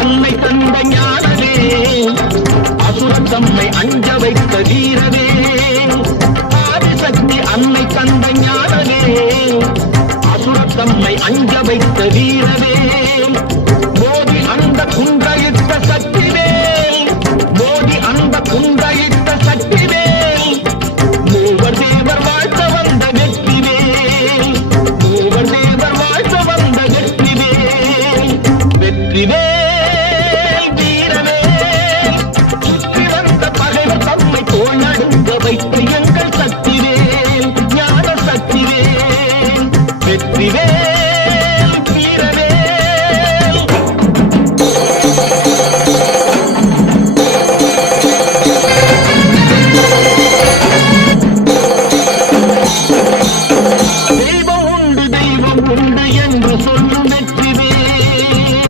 அன்னை தந்த ஞானவே அசுரன் தம்மை அஞ்ச வைத்த வீரவே ஆதிசக்தி அன்னை தந்த ஞானவே அசுரன் தம்மை அஞ்ச வைத்த வீரவே மோதி அந்த குன்றையிட்ட சக்திவேல் மோதி அந்த குன்றையிட்ட சக்திவேல் மூவர் தேவர் வாழ்த்த வந்த வெற்றிவேல் மூவர் தேவர் வாழ்த்த வந்த வெற்றிவேல் வெற்றிவேல்